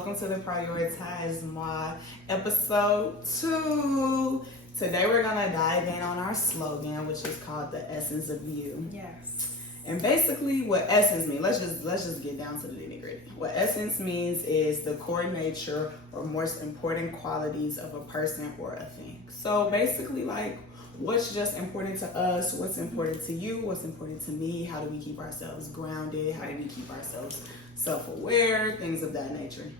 welcome to the Prioritize Moi episode 2. Today we're gonna dive in on our slogan, which is called the essence of you. Yes. And basically, what essence means, let's just get down to the nitty gritty. What essence means is the core nature or most important qualities of a person or a thing. So basically, like, what's just important to us, what's important to you, what's important to me, how do we keep ourselves grounded, how do we keep ourselves self-aware, things of that nature.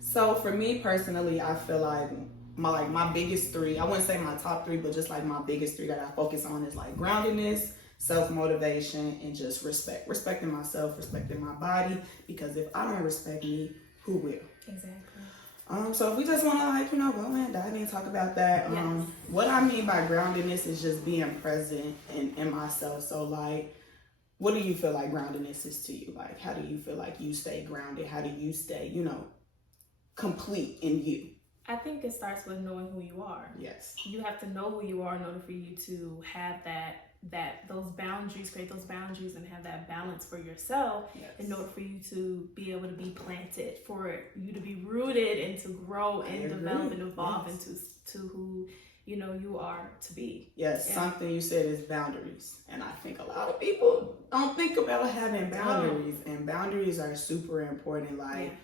So for me personally, I feel like my biggest three, I wouldn't say my top three, but just like my biggest three that I focus on is like groundedness, self-motivation, and just respecting myself, respecting my body, because if I don't respect me, who will? Exactly. So if we just want to go and dive in and talk about that. Yes. What I mean by groundedness is just being present in myself. So like, what do you feel like groundedness is to you? Like, how do you feel like you stay grounded? How do you stay, complete in you? I think it starts with knowing who you are. Yes. You have to know who you are in order for you to have those boundaries, create those boundaries and have that balance for yourself. Yes. In order for you to be able to be planted, for you to be rooted and to grow and develop and evolve into who you are to be. Yes, yeah. Something you said is boundaries. And I think a lot of people don't think about having boundaries. And boundaries are super important. Like,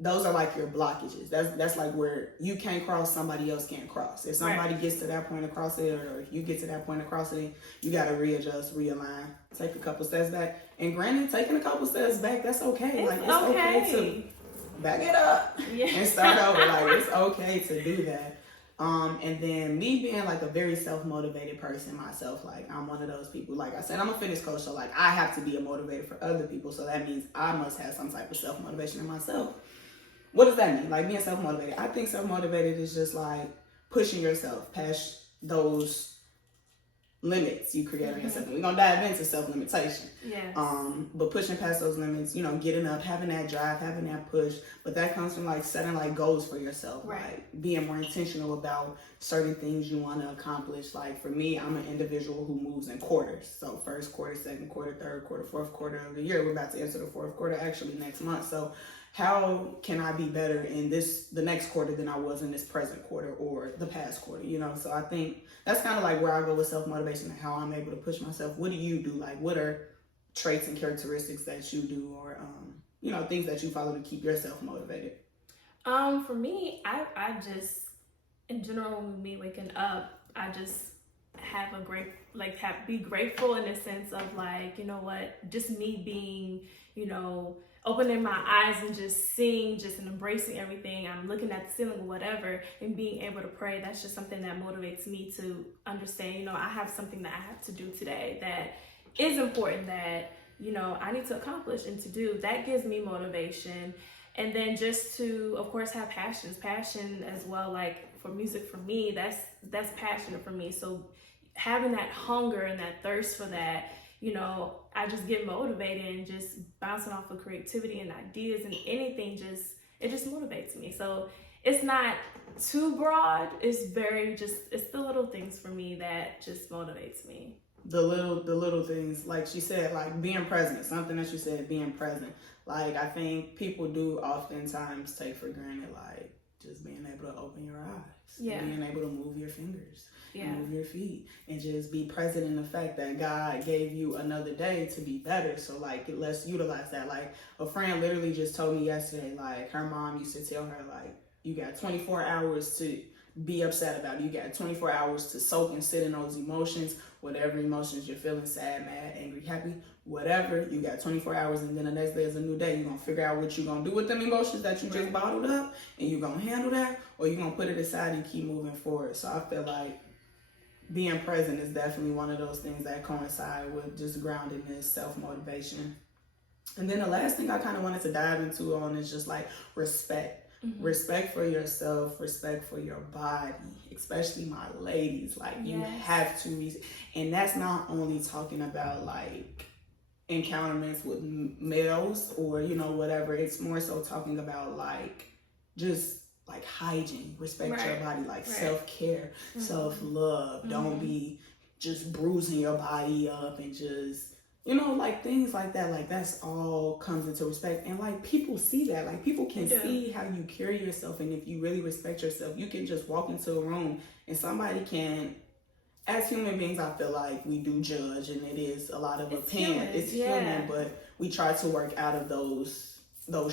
those are like your blockages. That's like where you can't cross, somebody else can't cross. If somebody gets to that point across it, or if you get to that point across it, you got to readjust, realign, take a couple steps back. And granted, taking a couple steps back, that's okay. It's okay to back it up and start over. Like, it's okay to do that. And then me being like a very self-motivated person myself, like I'm one of those people, like I said, I'm a fitness coach, so like I have to be a motivator for other people. So that means I must have some type of self-motivation in myself. What does that mean? Like, being self-motivated. I think self-motivated is just like pushing yourself past those limits you create on yourself. We're gonna dive into self-limitation. Yes. But pushing past those limits, getting up, having that drive, having that push. But that comes from like setting like goals for yourself, like being more intentional about certain things you want to accomplish. Like for me, I'm an individual who moves in quarters. So first quarter, second quarter, third quarter, fourth quarter of the year. We're about to enter the fourth quarter actually next month. So how can I be better in the next quarter than I was in this present quarter or the past quarter, So I think that's kind of like where I go with self-motivation and how I'm able to push myself. What do you do? Like, what are traits and characteristics that you do, or, things that you follow to keep yourself motivated? For me, I just, in general, with me waking up, I just have be grateful in the sense of like, just me being, opening my eyes and just seeing, and embracing everything. I'm looking at the ceiling or whatever and being able to pray. That's just something that motivates me to understand, I have something that I have to do today that is important, that, I need to accomplish and to do. That gives me motivation. And then just to, of course, have passion as well. Like for music, for me, that's passionate for me. So having that hunger and that thirst for that, I just get motivated and just bouncing off of creativity and ideas and anything, it just motivates me. So it's not too broad. It's it's the little things for me that just motivates me. The little things, like she said, like being present, something that you said, being present. Like, I think people do oftentimes take for granted, like, just being able to open your eyes, being able to move your fingers, move your feet, and just be present in the fact that God gave you another day to be better. So like, let's utilize that. Like, a friend literally just told me yesterday, like her mom used to tell her, like, you got 24 hours to be upset about it. You got 24 hours to soak and sit in those emotions, whatever emotions you're feeling, sad, mad, angry, happy, whatever. You got 24 hours, and then the next day is a new day. You're going to figure out what you're going to do with them emotions that you just bottled up, and you're going to handle that, or you're going to put it aside and keep moving forward. So I feel like being present is definitely one of those things that coincide with just groundedness, self-motivation. And then the last thing I kind of wanted to dive into on is just like respect. Mm-hmm. Respect for yourself, respect for your body, especially my ladies. Like, you have to, and that's not only talking about like encounterments with males or, whatever. It's more so talking about like just like hygiene, respect your body, like self-care, self-love. Don't be just bruising your body up and just you know, like things like that, like that's all comes into respect. And like people see that, like people can see how you carry yourself. And if you really respect yourself, you can just walk into a room and somebody can, as human beings, I feel like we do judge, and it is a lot of opinion. It's human, but we try to work out of those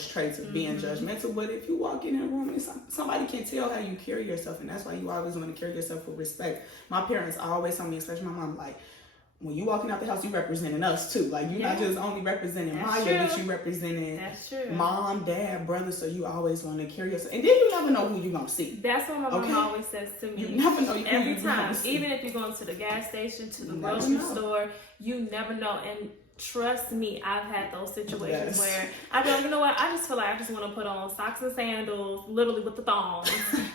traits of being judgmental. But if you walk in a room and somebody can tell how you carry yourself, and that's why you always want to carry yourself with respect. My parents always told me, especially my mom, like, when you walking out the house, you representing us too. Like, you're not just only representing Maya, but you representing mom, dad, brother. So you always want to carry yourself. And then you never know who you're going to see. That's what my mom always says to me. You never know who every time. Even if you're going to the gas station, to the grocery store, you never know. And trust me, I've had those situations where I go, you know what? I just feel like I just want to put on socks and sandals, literally with the thongs,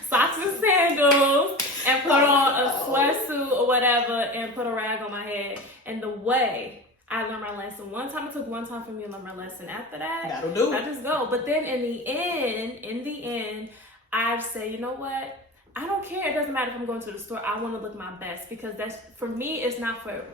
socks and sandals, and put on a sweatsuit or whatever, and put a rag on my head. And the way I learned my lesson, one time, it took one time for me to learn my lesson. After that, that'll do. I just go. But then in the end, I'd say, you know what? I don't care. It doesn't matter if I'm going to the store. I want to look my best, because that's, for me, it's not for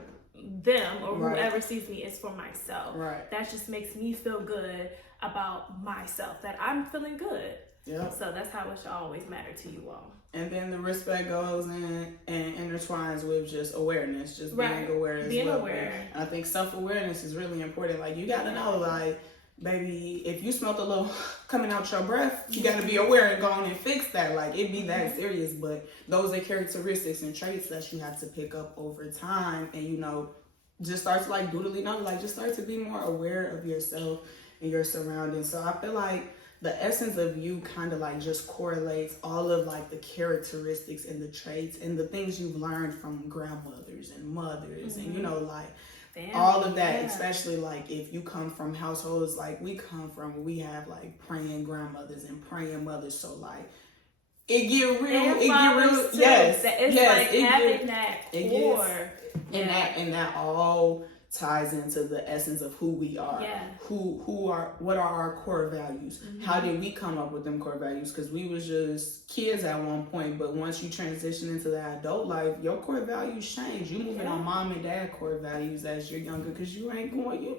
them or whoever sees me, is for myself. That just makes me feel good about myself, that I'm feeling good. So that's how it should always matter to you all. And then the respect goes in and intertwines with just awareness, just being aware as well. And I think self-awareness is really important. Like, you gotta know, like, baby, if you smelled a little coming out your breath, you gotta be aware and go on and fix that. Like, it be that serious. But those are characteristics and traits that you have to pick up over time, and, you know, just start to, like, doodly know, like, just start to be more aware of yourself and your surroundings. So I feel like the essence of you kind of like just correlates all of like the characteristics and the traits and the things you've learned from grandmothers and mothers and, you know, like all of that, especially like if you come from households like we come from, we have like praying grandmothers and praying mothers. So like it get real, yes, like having that core. And that all ties into the essence of who we are, what are our core values, how did we come up with them core values, because we was just kids at one point, but once you transition into the adult life, your core values change. You moving on mom and dad core values as you're younger, because you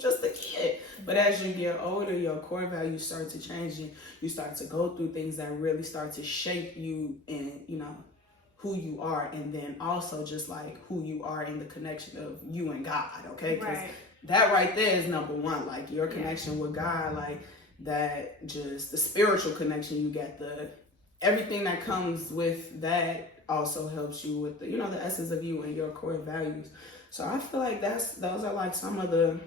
just a kid. But as you get older, your core values start to change, and you start to go through things that really start to shape you and, you know, who you are, and then also just like who you are in the connection of you and God, okay? Because that right there is number one, like your connection with God, like that, just the spiritual connection you get, the everything that comes with that also helps you with the, you know, the essence of you and your core values. So I feel like those are like some of the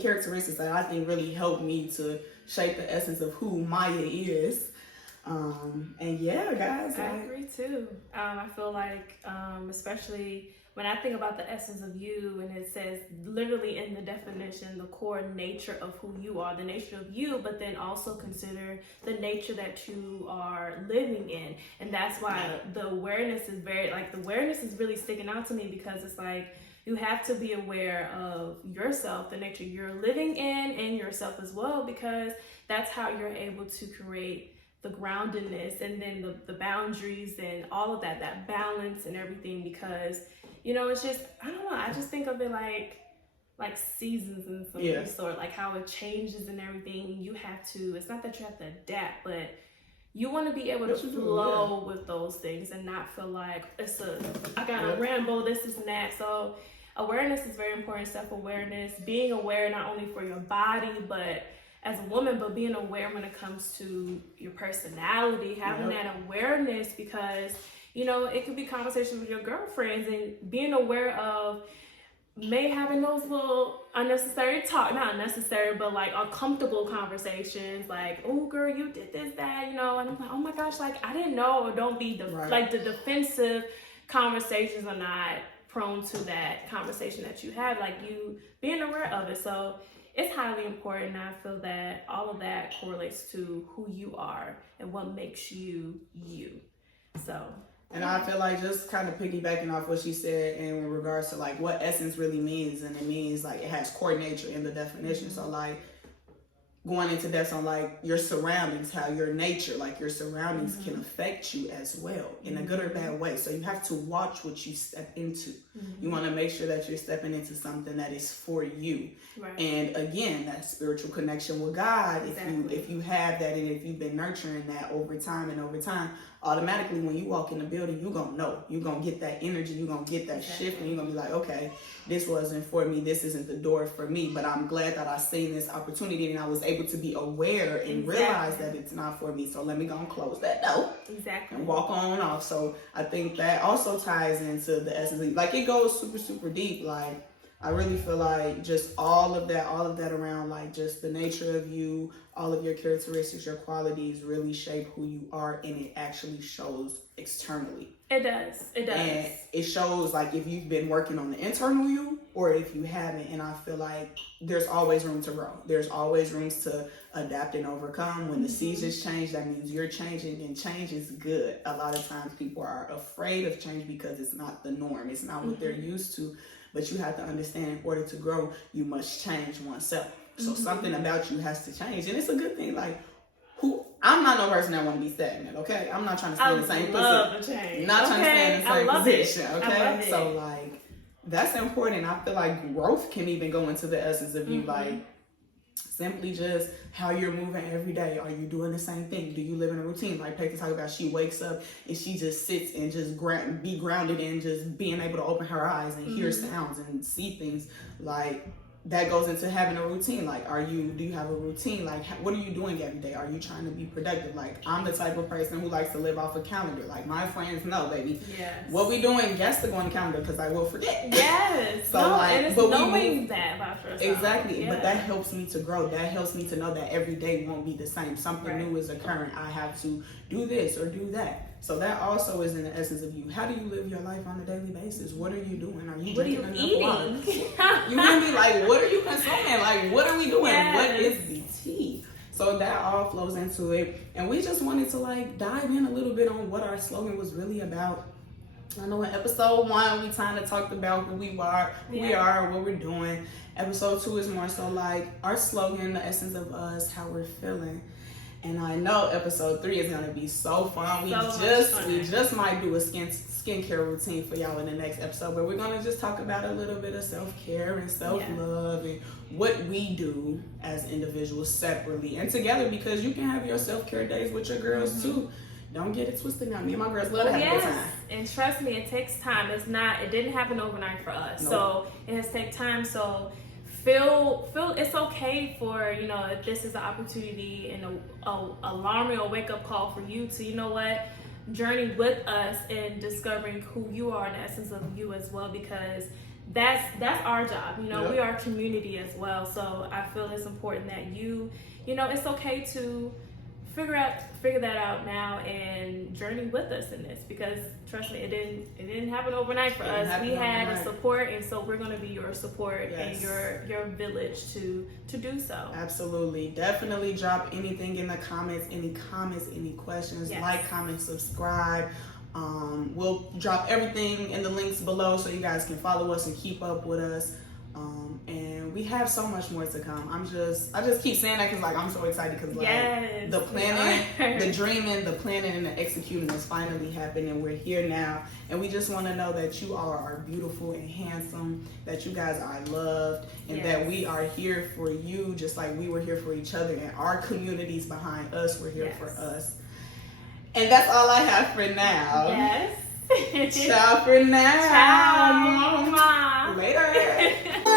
characteristics that I think really helped me to shape the essence of who Maya is. And yeah, guys, I agree too. I feel like, especially when I think about the essence of you, and it says literally in the definition, the core nature of who you are, the nature of you, but then also consider the nature that you are living in. And that's why the awareness is really sticking out to me, because it's like, you have to be aware of yourself, the nature you're living in, and yourself as well, because that's how you're able to create the groundedness, and then the boundaries and all of that balance and everything. Because, you know, it's just, I don't know, I just think of it like seasons and some sort, like how it changes and everything. You have to, it's not that you have to adapt, but you want to be able to flow with those things and not feel like I gotta ramble, this and that. So awareness is very important, self-awareness, being aware not only for your body, but as a woman, but being aware when it comes to your personality, having that awareness, because, you know, it could be conversations with your girlfriends, and being aware of having those little unnecessary talk, not unnecessary, but like uncomfortable conversations, like, oh girl, you did this, that, you know, and I'm like, oh my gosh, like I didn't know. Or don't be like the defensive conversations are not prone to that conversation that you have, like you being aware of it. So it's highly important. I feel that all of that correlates to who you are and what makes you you. So, and I feel like just kind of piggybacking off what she said in regards to like what essence really means, and it means like it has core nature in the definition. So like going into depth on like your surroundings, how your nature, like your surroundings can affect you as well in a good or bad way. So you have to watch what you step into. You want to make sure that you're stepping into something that is for you. Right. And again, that spiritual connection with God, if you have that, and if you've been nurturing that over time, automatically when you walk in the building, you're going to know. You're going to get that energy. You're going to get that shift. And you're going to be like, okay, this wasn't for me. This isn't the door for me. But I'm glad that I seen this opportunity and I was able to be aware and realize that it's not for me. So let me go and close that door. Exactly. And walk on off. So I think that also ties into the essence. Like it goes super, super deep. Like I really feel like just all of that around like just the nature of you, all of your characteristics, your qualities really shape who you are, and it actually shows externally. It does. And it shows like if you've been working on the internal you or if you haven't. And I feel like there's always room to grow. There's always room to adapt and overcome. When the seasons change, that means you're changing, and change is good. A lot of times people are afraid of change because it's not the norm. It's not what they're used to. But you have to understand, in order to grow, you must change oneself. So something about you has to change. And it's a good thing. Like, I'm not no person that want to be stagnant, okay? I'm not trying to stay in the same position. Not trying to stay in the same position, okay? So, like, that's important. I feel like growth can even go into the essence of you, like, simply just how you're moving every day. Are you doing the same thing? Do you live in a routine? Like Paighton talked about, she wakes up and she just sits and just be grounded in just being able to open her eyes and hear sounds and see things. Like that goes into having a routine. Like, do you have a routine? Like, what are you doing every day? Are you trying to be productive? Like, I'm the type of person who likes to live off a calendar. Like, my friends know, baby. Yes. What we doing, yes, to go on the calendar because I will forget. Yes. So, no, like, and it's knowing that about yourself. Exactly. Yeah. But that helps me to grow. That helps me to know that every day won't be the same. Something new is occurring. I have to do this or do that. So that also is in the essence of you. How do you live your life on a daily basis? What are you doing? Are you drinking enough water? You hear me? Like, what are you consuming? Like, what are we doing? Yes. What is the tea? So that all flows into it. And we just wanted to like dive in a little bit on what our slogan was really about. I know in episode 1 we kind of talked about who we are, what we're doing. Episode 2 is more so like our slogan, the essence of us, how we're feeling. And I know episode 3 is gonna be so fun. We just might do a skincare routine for y'all in the next episode, but we're gonna just talk about a little bit of self-care and self-love and what we do as individuals separately and together, because you can have your self-care days with your girls too. Don't get it twisted now. Me and my girls love to have a good time. And trust me, it takes time. It didn't happen overnight for us. Nope. So it has taken time. So feel it's okay for, if this is an opportunity and a alarming or wake up call for you to, journey with us in discovering who you are and the essence of you as well, because that's our job. We are a community as well. So I feel it's important that it's okay to figure that out now and journey with us in this, because trust me, it didn't happen overnight for us. We had a support, and so we're going to be your support and your village to do so. Absolutely. Definitely drop anything in the comments, any questions, like, comment, subscribe. We'll drop everything in the links below so you guys can follow us and keep up with us. And we have so much more to come. I just keep saying that because I'm so excited, because the planning, the dreaming, the planning, and the executing is finally happening. We're here now, and we just want to know that you all are beautiful and handsome, that you guys are loved, and that we are here for you, just like we were here for each other, and our communities behind us were here for us. And that's all I have for now. Yes. Ciao for now. Ciao. Later.